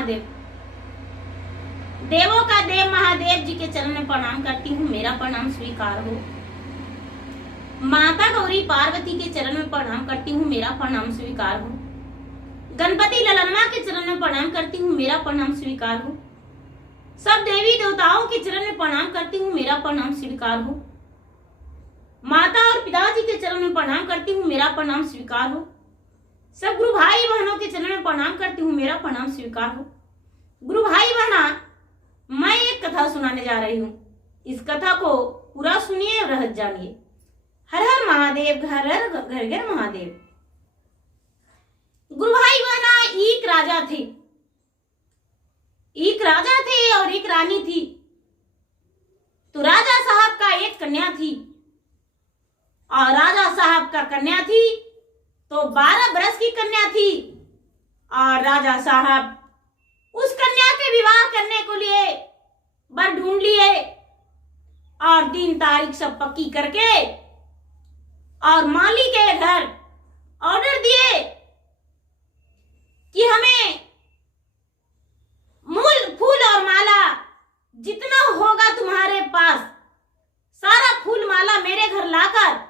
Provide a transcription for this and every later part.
महादेव। देवों का देव महादेव जी के चरण में प्रणाम करती हूँ, मेरा प्रणाम स्वीकार हो। माता गौरी पार्वती के चरण में प्रणाम करती हूँ, मेरा प्रणाम स्वीकार हो। गणपति ललनमा के चरण में प्रणाम करती हूँ, मेरा प्रणाम स्वीकार हो। सब देवी देवताओं के चरण में प्रणाम करती हूँ, मेरा प्रणाम स्वीकार हो। माता और पिताजी के चरण में प्रणाम करती हूँ, मेरा प्रणाम स्वीकार हो। सब गुरु भाई बहनों के चरण में प्रणाम करती हूँ, मेरा प्रणाम स्वीकार हो। गुरु भाई बहना, मैं एक कथा सुनाने जा रही हूँ। इस कथा को पूरा सुनिए और रहस्य जानिए। हर हर महादेव, घर घर महादेव। गुरु भाई बहना, एक राजा थे, एक राजा थे और एक रानी थी। तो राजा साहब का एक कन्या थी और राजा साहब का कन्या थी तो 12 बरस की कन्या थी। और राजा साहब उस कन्या के विवाह करने को लिए वर ढूंढ लिए और दिन तारीख सब पक्की करके और माली के घर ऑर्डर दिए कि हमें मूल फूल और माला जितना होगा तुम्हारे पास सारा फूल माला मेरे घर लाकर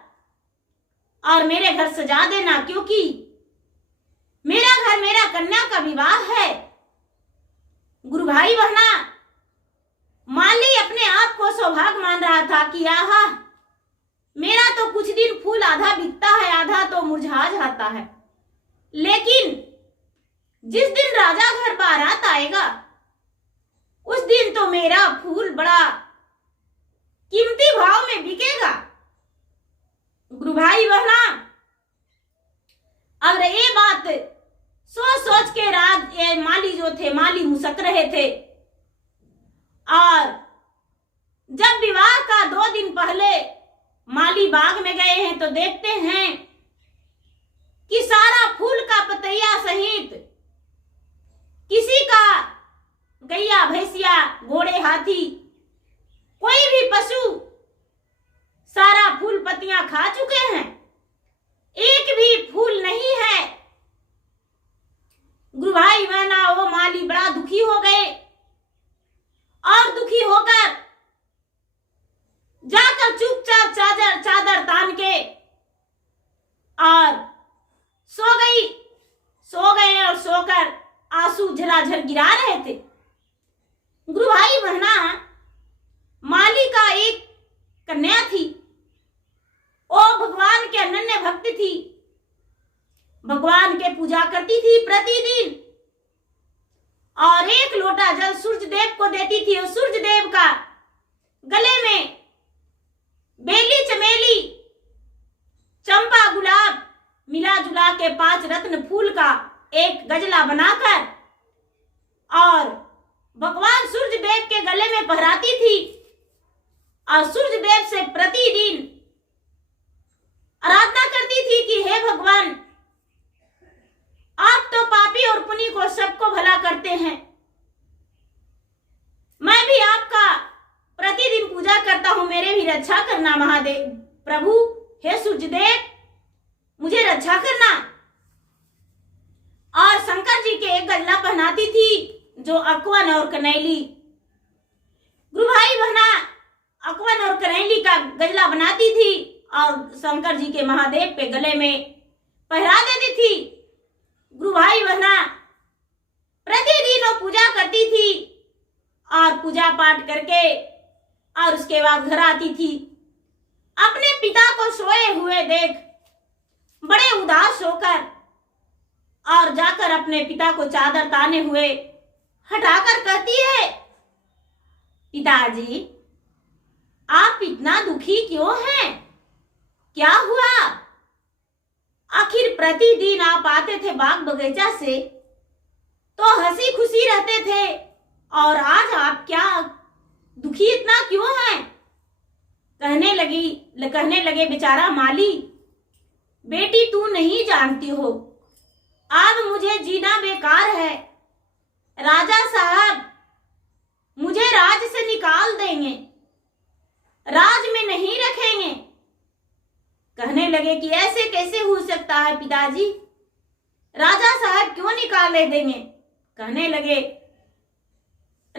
और मेरे घर सजा देना, क्योंकि मेरा घर मेरा कन्या का विवाह है। गुरु भाई बहना, माली अपने आप को सौभाग्य मान रहा था कि आहा, मेरा तो कुछ दिन फूल आधा बिकता है, आधा तो मुरझा जाता है। लेकिन जिस दिन राजा घर बारात आएगा उस दिन तो मेरा फूल बड़ा कीमती भाव में बिकेगा। गुरु भाई बहना, अब ये बात सोच सोच के माली जो थे, माली मुसक रहे थे। और जब विवाह का 2 दिन पहले माली बाग में गए हैं तो देखते हैं कि सारा फूल का पतैया सहित किसी का गैया भैंसिया घोड़े हाथी कोई भी पशु सारा फूल पत्तियां खा चुके हैं, एक भी फूल नहीं है। गुरु भाई बहना, वो माली बड़ा दुखी हो गए और दुखी होकर जाकर चुपचाप चादर तान के और सो गए और सोकर आंसू झराझर गिरा रहे थे। गुरु भाई बहना, माली का एक कन्या थी, वो भगवान के अनन्य भक्त थी, भगवान के पूजा करती थी प्रतिदिन और 1 लोटा जल सूर्य देव को देती थी। और सूर्य देव का गले में बेली चमेली चंपा गुलाब मिला जुला के 5 रत्न फूल का एक गजला बनाकर और भगवान सूर्य देव के गले में पहराती थी और सूर्य देव से प्रतिदिन आराधना करती थी कि हे भगवान, आप तो पापी और पुनी को सबको भला करते हैं, मैं भी आपका प्रतिदिन पूजा करता हूं, मेरे भी रक्षा करना महादेव प्रभु। हे सूर्य देव, मुझे रक्षा करना। और शंकर जी के एक गजला पहनाती थी जो अकवन और कनैली। गुरु भाई बहना, अकवन और कनैली का गजला बनाती थी और शंकर जी के महादेव पे गले में पहरा देती थी। गुरु भाई बहना, प्रतिदिन वो पूजा करती थी और पूजा पाठ करके और उसके बाद घर आती थी। अपने पिता को सोए हुए देख बड़े उदास होकर और जाकर अपने पिता को चादर ताने हुए हटाकर कहती है, पिताजी आप इतना दुखी क्यों हैं? क्या हुआ? आखिर प्रतिदिन आप आते थे बाग बगीचा से तो हंसी खुशी रहते थे और आज आप क्या दुखी इतना क्यों हैं? कहने लगे बेचारा माली, बेटी तू नहीं जानती हो, अब मुझे जीना बेकार है। राजा साहब मुझे राज से निकाल देंगे, राज में नहीं रखेंगे। कहने लगे कि ऐसे कैसे हो सकता है पिताजी, राजा साहब क्यों निकाल देंगे? कहने लगे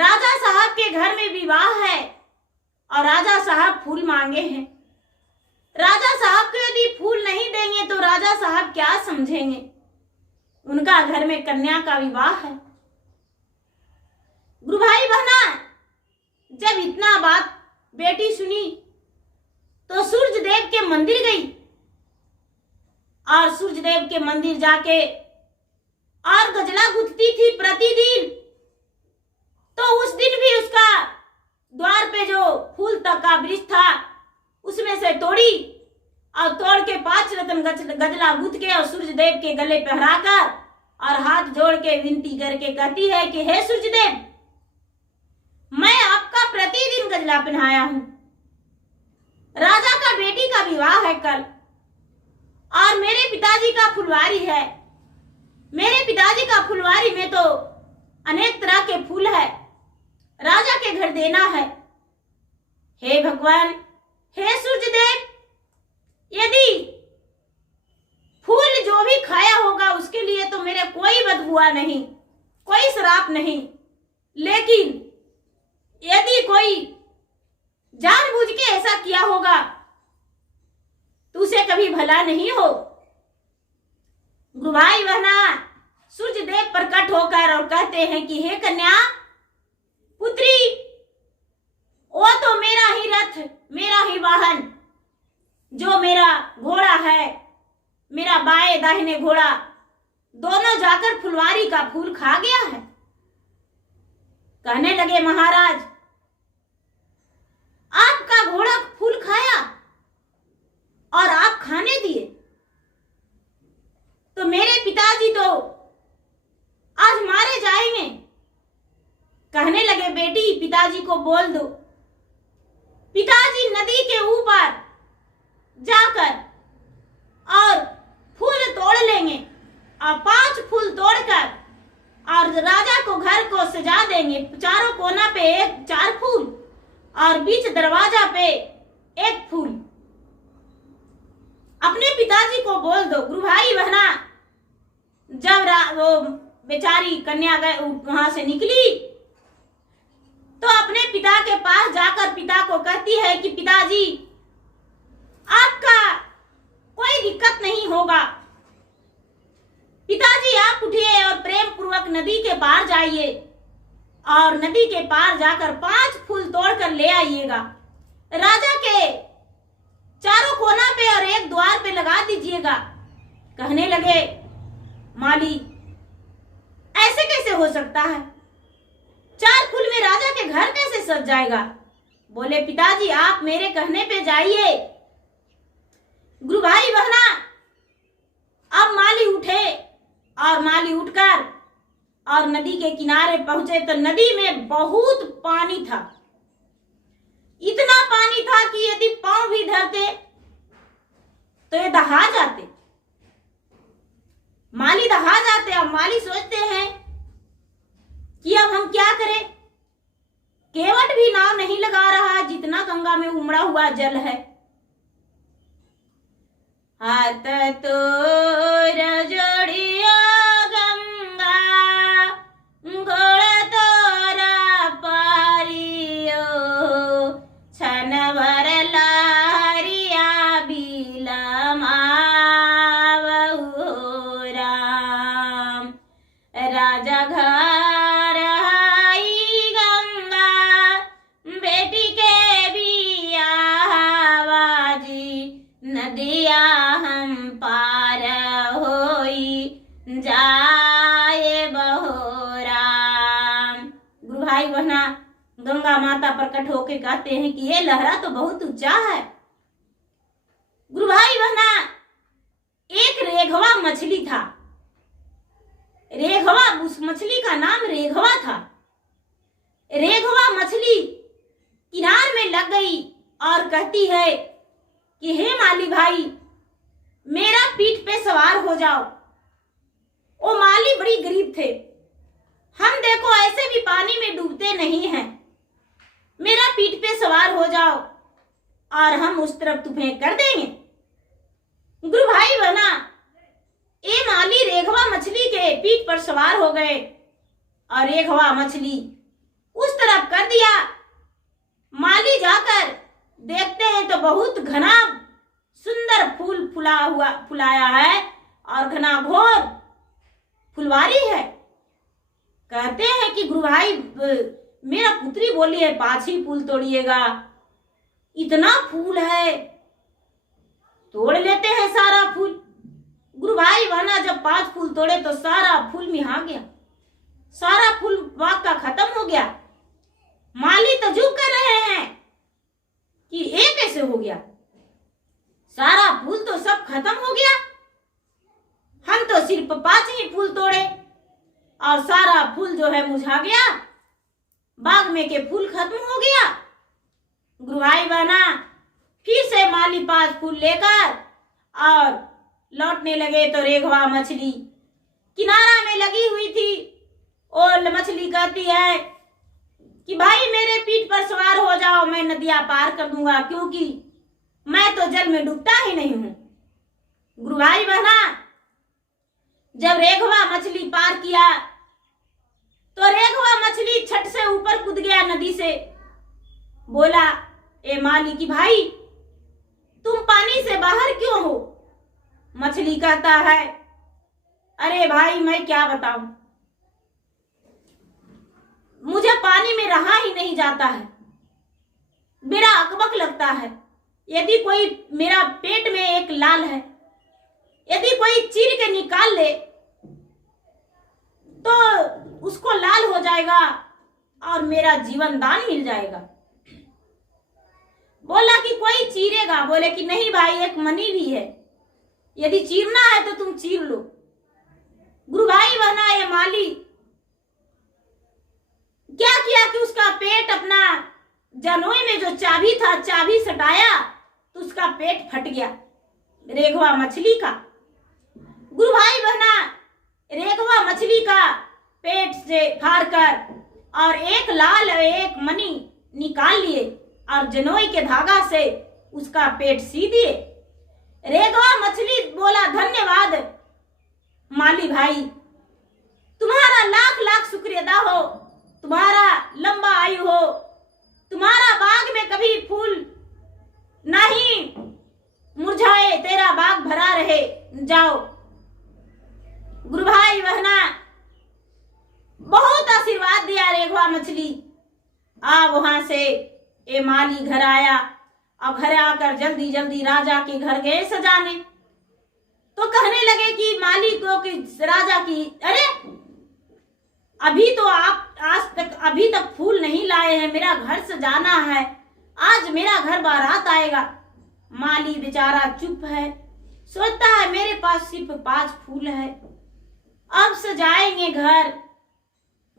राजा साहब के घर में विवाह है और राजा साहब फूल मांगे हैं। राजा साहब को यदि फूल नहीं देंगे तो राजा साहब क्या समझेंगे? उनका घर में कन्या का विवाह है। गुरु भाई बहना, जब इतना बात बेटी सुनी तो सूर्य देव के मंदिर गई और सूर्य देव के मंदिर जाके और गजला गुथती थी प्रतिदिन। तो उस दिन भी उसका द्वार पे जो फूल तक का वृक्ष था उसमें से तोड़ी और तोड़ के 5 रत्न गजला गुथ के और सूर्य देव के गले पहराकर और हाथ जोड़ के विनती करके कहती है कि हे सूर्य देव, मैं आपका प्रतिदिन गजला पहनाया हूं। राजा का बेटी का विवाह है कल और मेरे पिताजी का फुलवारी है। मेरे पिताजी का फुलवारी में तो अनेक तरह के फूल है, राजा के घर देना है। हे भगवान, हे सूर्य देव, यदि फूल जो भी खाया होगा उसके लिए तो मेरे कोई बदबुआ नहीं, कोई श्राप नहीं, लेकिन यदि कोई जानबूझ के ऐसा किया होगा तो उसे कभी भला नहीं हो। गुरु भाई बहना, सूर्य देव प्रकट होकर और कहते हैं कि हे कन्या पुत्री, वो तो मेरा ही रथ, मेरा ही वाहन, जो मेरा घोड़ा है, मेरा बाएं दाहिने घोड़ा दोनों जाकर फुलवारी का फूल खा गया है। कहने लगे महाराज, आपका घोड़ा फूल खाया और आप खाने दिए, तो मेरे पिताजी तो आज मारे जाएंगे। कहने लगे बेटी, पिताजी को बोल दो, पिताजी नदी के ऊपर जाकर और फूल तोड़ लेंगे और 5 फूल तोड़कर और राजा को घर को सजा देंगे। चारों कोना पे 4 फूल और बीच दरवाजा पे 1 फूल। अपने पिताजी को बोल दो। गुरु भाई बहना, जब वो बेचारी कन्या वहां से निकली तो अपने पिता के पास जाकर पिता को कहती है कि पिताजी, आपका कोई दिक्कत नहीं होगा। पिताजी आप उठिए और प्रेम पूर्वक नदी के पार जाइए और नदी के पार जाकर 5 फूल तोड़कर ले आइएगा। राजा के चारों कोना पे और 1 द्वार पे लगा दीजिएगा। कहने लगे माली, ऐसे कैसे हो सकता है? 4 फूल में राजा के घर कैसे सज जाएगा? बोले पिताजी, आप मेरे कहने पे जाइए। गुरु भाई बहना, अब माली उठे और माली उठकर और नदी के किनारे पहुंचे तो नदी में बहुत पानी था। इतना पानी था कि यदि पांव भी धरते तो ये दहा जाते। माली दहा जाते। अब माली सोचते हैं कि अब हम क्या करें? केवट भी नाव नहीं लगा रहा जितना गंगा में उमड़ा हुआ जल है। हाथ तोर जोड़िया गंगा, घोड़ा तोरा पारियो, छन भर लहरिया बिलमावहु राम। राजा घर आई गंगा, बेटी के बियाहवाजी, नदिया हम पार होई जाए बहो राम। गुरु भाई बहना, गंगा माता प्रकट होके कहते हैं कि ये लहरा तो बहुत ऊंचा है। गुरु भाई बहना, एक रेघवा मछली था। रेघवा, उस मछली का नाम रेघवा था। रेघवा मछली किनार में लग गई और कहती है कि हे माली भाई, मेरा पीठ पे सवार हो जाओ। वो माली बड़ी गरीब थे। हम देखो ऐसे भी पानी में डूबते नहीं हैं। मेरा पीठ पे सवार हो जाओ और हम उस तरफ तुम्हें कर देंगे। गुरु भाई बहना, ये माली रेघवा मछली के पीठ पर सवार हो गए और रेघवा मछली उस तरफ कर दिया। माली जाकर देखते हैं तो बहुत घना सुंदर फूल फुलाया है और घना घोर फुलवारी है। कहते हैं कि गुरु भाई मेरा पुत्री बोली है 5 ही फूल तोड़िएगा, इतना फूल है, तोड़ लेते हैं सारा फूल। गुरु भाई बहना जब 5 फूल तोड़े तो सारा फूल मिहा गया, सारा फूल बाग का खत्म हो गया। माली तजुब कर रहे हैं कि ये कैसे हो गया, सारा फूल तो सब खत्म हो गया, हम तो सिर्फ 5 ही फूल तोड़े और सारा फूल जो है मुरझा गया, बाग में के फूल खत्म हो गया। गुरु भाई बहना फिर से माली 5 फूल लेकर और लौटने लगे तो रेघवा मछली किनारा में लगी हुई थी। और मछली कहती है कि भाई मेरे पीठ पर सवार हो जाओ, मैं नदियां पार कर दूंगा, क्योंकि मैं तो जल में डूबता ही नहीं हूं। गुरु भाई बहना जब रेघवा मछली पार किया तो रेघवा मछली छट से ऊपर कूद गया नदी से। बोला ए माली की भाई तुम पानी से बाहर क्यों हो? मछली कहता है अरे भाई मैं क्या बताऊं, मुझे पानी में रहा ही नहीं जाता है, मेरा अकबक लगता है। यदि कोई मेरा पेट में एक लाल है, यदि कोई चीर के निकाल ले तो उसको लाल हो जाएगा और मेरा जीवन दान मिल जाएगा। बोला कि कोई चीरेगा? बोले कि नहीं भाई एक मनी भी है, यदि चीरना है तो तुम चीर लो। गुरु भाई बहना ये माली क्या किया कि उसका पेट अपना जनोई में जो चाबी था, चाबी सटाया तो उसका पेट फट गया रेघवा मछली का। गुरु भाई बहना रेघवा मछली का पेट से फाड़ कर और एक लाल एक मणि निकाल लिए और जनोई के धागा से उसका पेट सी दिए। रेघवा मछली बोला धन्यवाद माली भाई, तुम्हारा लाख लाख शुक्रिया हो, तुम्हारा लंबा आयु हो, तुम्हारा बाग में कभी फूल नहीं मुरझाए, तेरा बाग भरा रहे, जाओ। गुरु भाई बहना बहुत आशीर्वाद दिया रेघवा मछली। वहां से ए माली घर आया। अब घर आकर जल्दी जल्दी राजा के घर गए सजाने, तो कहने लगे कि माली को कि राजा की अरे अभी तो आप आज तक अभी तक फूल नहीं लाए हैं, मेरा घर सजाना है, आज मेरा घर बारात आएगा। माली बेचारा चुप है, सोचता है मेरे पास सिर्फ 5 फूल है, अब सजाएंगे घर,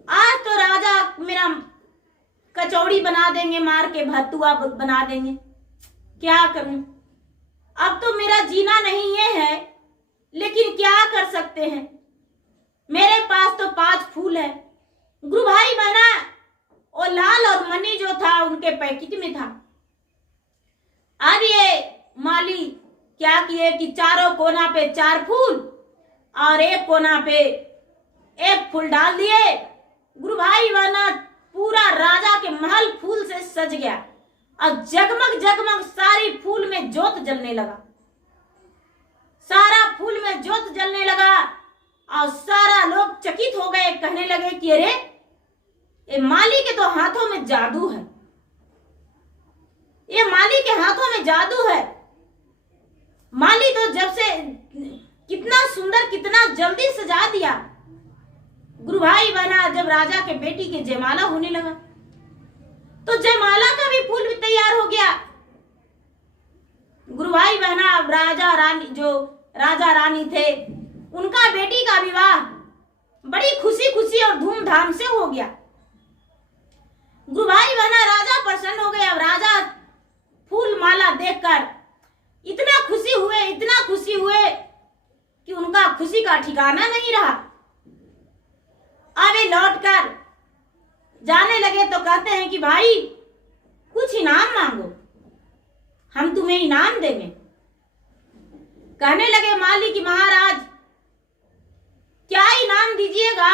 आज तो राजा मेरा कचौड़ी बना देंगे, मार के भतुआ बना देंगे, क्या करूं, अब तो मेरा जीना नहीं ये है, लेकिन क्या कर सकते हैं, मेरे पास तो 5 फूल है। गुरु भाई बहना और लाल और मनी जो था उनके पैकेट में था। अब ये माली क्या किए कि चारों कोना पे 4 फूल और एक कोना पे 1 फूल डाल दिए। गुरु भाई बहना पूरा राजा के महल फूल से सज गया और जगमग जगमग सारी फूल में जोत जलने लगा, सारा फूल में जोत जलने लगा और सारा लोग चकित हो गए, कहने लगे कि अरे ये माली के तो हाथों में जादू है, ये माली के हाथों में जादू है। माली तो जब से कितना सुंदर कितना जल्दी सजा दिया। गुरु भाई बहना जब राजा के बेटी के जयमाला होने लगा तो जयमाला का भी फूल भी तैयार हो गया। गुरु भाई बहना राजा रानी जो राजा रानी थे उनका बेटी का विवाह बड़ी खुशी खुशी और धूमधाम से हो गया। गुरु भाई बहना राजा प्रसन्न हो गए। अब राजा फूल माला देखकर इतना खुशी हुए कि उनका खुशी का ठिकाना नहीं रहा। अबे लौटकर जाने लगे तो कहते हैं कि भाई कुछ इनाम मांगो, हम तुम्हें इनाम देंगे। कहने लगे माली कि महाराज क्या इनाम दीजिएगा,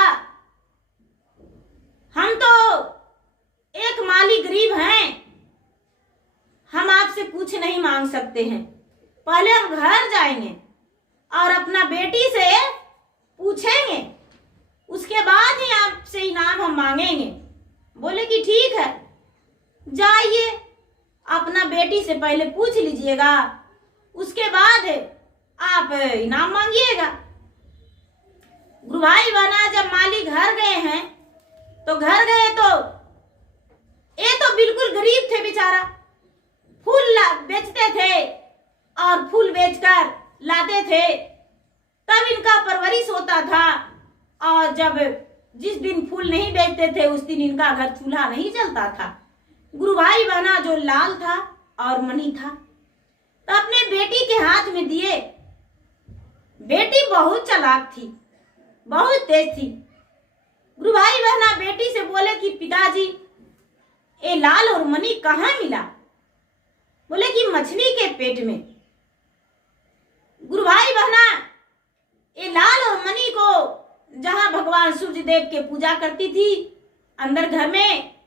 हम तो मांग सकते हैं, पहले हम घर जाएंगे और अपना बेटी से पूछेंगे, उसके बाद ही आपसे इनाम हम मांगेंगे। बोले कि ठीक है, जाइए अपना बेटी से पहले पूछ लीजिएगा, उसके बाद आप इनाम मांगिएगा। गुरु भाई बहना जब माली घर गए हैं तो घर गए तो ये तो बिल्कुल गरीब थे बेचारा, फूल बेचते थे और फूल बेचकर लाते थे, तब इनका परवरिश होता था। और जब जिस दिन फूल नहीं बेचते थे उस दिन इनका घर चूल्हा नहीं जलता था। गुरु भाई बहना जो लाल था और मणि था तो अपने बेटी के हाथ में दिए। बेटी बहुत चालाक थी, बहुत तेज थी। गुरु भाई बहना बेटी से बोले कि पिताजी ये लाल और मणि कहाँ मिला? बोले कि मछली के पेट में। गुरु भाई बहना ये लाल और मणि को जहां भगवान सूर्य देव के पूजा करती थी, अंदर घर में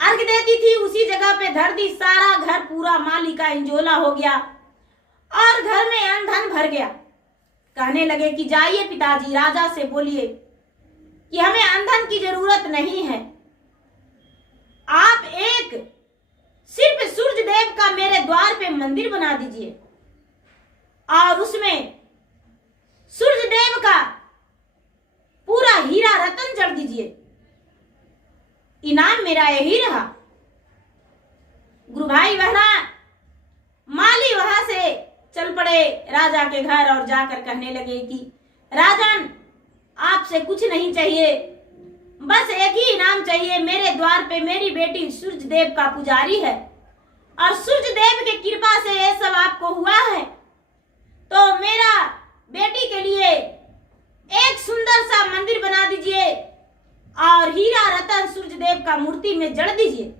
अर्घ देती थी, उसी जगह पे धर दी। सारा घर पूरा माली का इंजोला हो गया और घर में अन्न धन भर गया। कहने लगे कि जाइए पिताजी, राजा से बोलिए कि हमें अन्न धन की जरूरत नहीं है, आप एक सिर्फ सूर्य देव का मेरे द्वार पे मंदिर बना दीजिए और उसमें सूर्य देव का पूरा हीरा रतन जड़ दीजिए, इनाम मेरा यही रहा। गुरु भाई बहना माली वहां से चल पड़े राजा के घर और जाकर कहने लगे कि राजन, आपसे कुछ नहीं चाहिए, बस एक ही इनाम चाहिए। मेरे द्वार पे मेरी बेटी सूर्य देव का पुजारी है और सूर्य देव की कृपा से ये सब आपको हुआ है, तो मेरा बेटी के लिए एक सुंदर सा मंदिर बना दीजिए और हीरा रतन सूर्य देव का मूर्ति में जड़ दीजिए।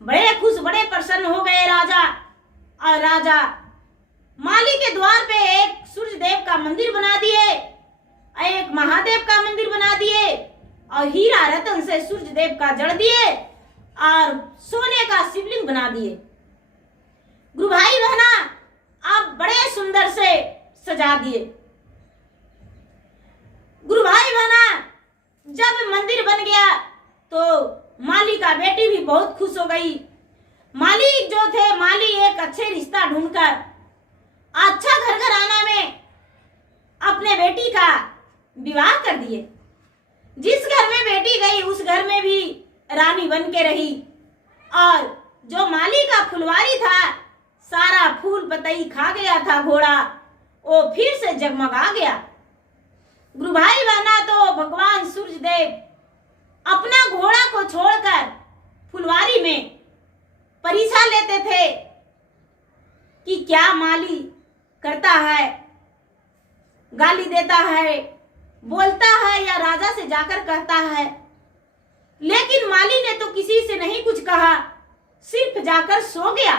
बड़े खुश, बड़े प्रसन्न हो गए राजा। और राजा माली के द्वार पे एक सूर्य देव का मंदिर बना दिए, एक महादेव का मंदिर बना दिए और हीरा रतन से सूर्य देव का जड़ दिए और सोने का शिवलिंग बना दिए। गुरु भाई बहना आप बड़े सुंदर से सजा दिए। गुरु भाई बहना जब मंदिर बन गया तो माली का बेटी भी बहुत खुश हो गई। मालिक जो थे, माली एक अच्छे रिश्ता ढूंढकर अच्छा घर घराना में अपने बेटी का विवाह कर दिए। जिस घर में बेटी गई उस घर में भी रानी बन के रही और जो माली का फुलवारी था, सारा फूल पतई खा गया था घोड़ा, वो फिर से जगमगा गया। गुरु भाई बहना तो भगवान सूर्य देव अपना घोड़ा को छोड़कर फुलवारी में परीक्षा लेते थे कि क्या माली करता है, गाली देता है, बोलता है या राजा से जाकर कहता है। लेकिन माली ने तो किसी से नहीं कुछ कहा, सिर्फ जाकर सो गया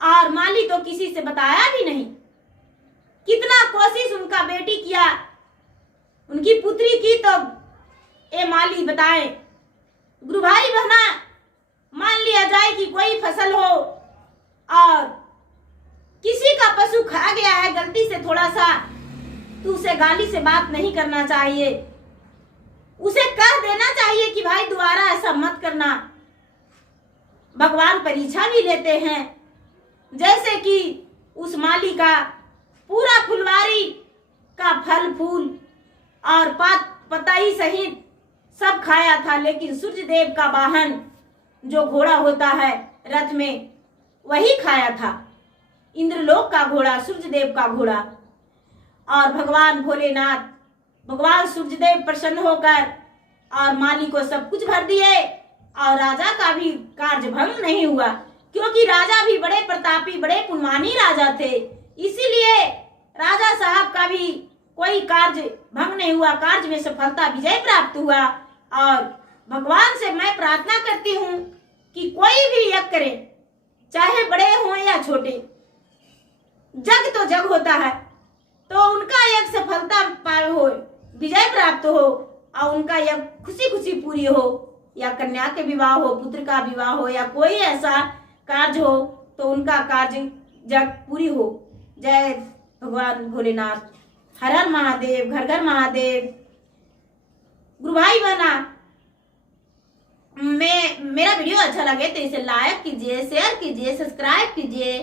और माली तो किसी से बताया भी नहीं। कितना कोशिश उनका बेटी किया, उनकी पुत्री की, तो ए माली बताए। गुरु भाई बहना मान लिया जाए कि कोई फसल हो और किसी का पशु खा गया है गलती से थोड़ा सा, तो उसे गाली से बात नहीं करना चाहिए, उसे कह देना चाहिए कि भाई दोबारा ऐसा मत करना। भगवान परीक्षा भी लेते हैं, जैसे कि उस माली का पूरा फुलवारी का फल फूल और पतई सहित सब खाया था, लेकिन सूर्य देव का वाहन जो घोड़ा होता है रथ में, वही खाया था। इंद्रलोक का घोड़ा, सूर्य देव का घोड़ा। और भगवान भोलेनाथ, भगवान सूर्य देव प्रसन्न होकर और माली को सब कुछ भर दिए और राजा का भी कार्य भंग नहीं हुआ, क्योंकि राजा भी बड़े प्रतापी, बड़े पुण्यवानी राजा थे। इसीलिए राजा साहब का भी कोई कार्य भंग नहीं हुआ, कार्य में सफलता, विजय प्राप्त हुआ। और भगवान से मैं प्रार्थना करती हूँ कि कोई भी यज्ञ करे, चाहे बड़े हों या छोटे, जग तो जग होता है, तो उनका यज्ञ सफलता पाए हो, विजय प्राप्त हो और उनका यज्ञ खुशी खुशी पूरी हो। या कन्या के विवाह हो, पुत्र का विवाह हो, या कोई ऐसा कार्य हो तो उनका कार्य जग पूरी हो। जय भगवान भोलेनाथ। हर हर महादेव, घर घर महादेव। गुरु भाई बहना, मेरा वीडियो अच्छा लगे तो इसे लाइक कीजिए, शेयर कीजिए, सब्सक्राइब कीजिए।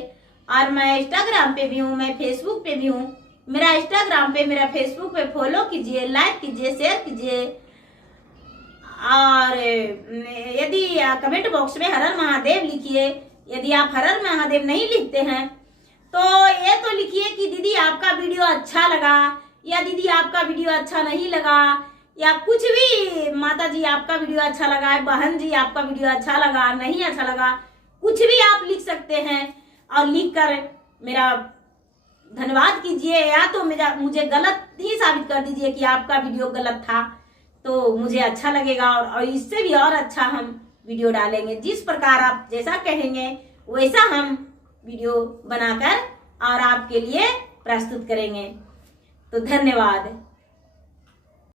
और मैं इंस्टाग्राम पे भी हूँ, मैं फेसबुक पे भी हूँ। मेरा इंस्टाग्राम पे, मेरा फेसबुक पे फॉलो कीजिए, लाइक कीजिए, शेयर कीजिए। और यदि कमेंट बॉक्स में हर हर महादेव लिखिए। यदि आप हर हर महादेव नहीं लिखते हैं तो ये तो लिखिए कि दीदी आपका वीडियो अच्छा लगा, या दीदी आपका वीडियो अच्छा नहीं लगा, या कुछ भी। माता जी आपका वीडियो अच्छा लगा, बहन जी आपका वीडियो अच्छा लगा, नहीं अच्छा लगा, कुछ भी आप लिख सकते हैं। और लिखकर मेरा धन्यवाद कीजिए, या तो मुझे गलत ही साबित कर दीजिए कि आपका वीडियो गलत था, तो मुझे अच्छा लगेगा। और इससे भी और अच्छा हम वीडियो डालेंगे। जिस प्रकार आप जैसा कहेंगे वैसा हम वीडियो बनाकर और आपके लिए प्रस्तुत करेंगे। तो धन्यवाद।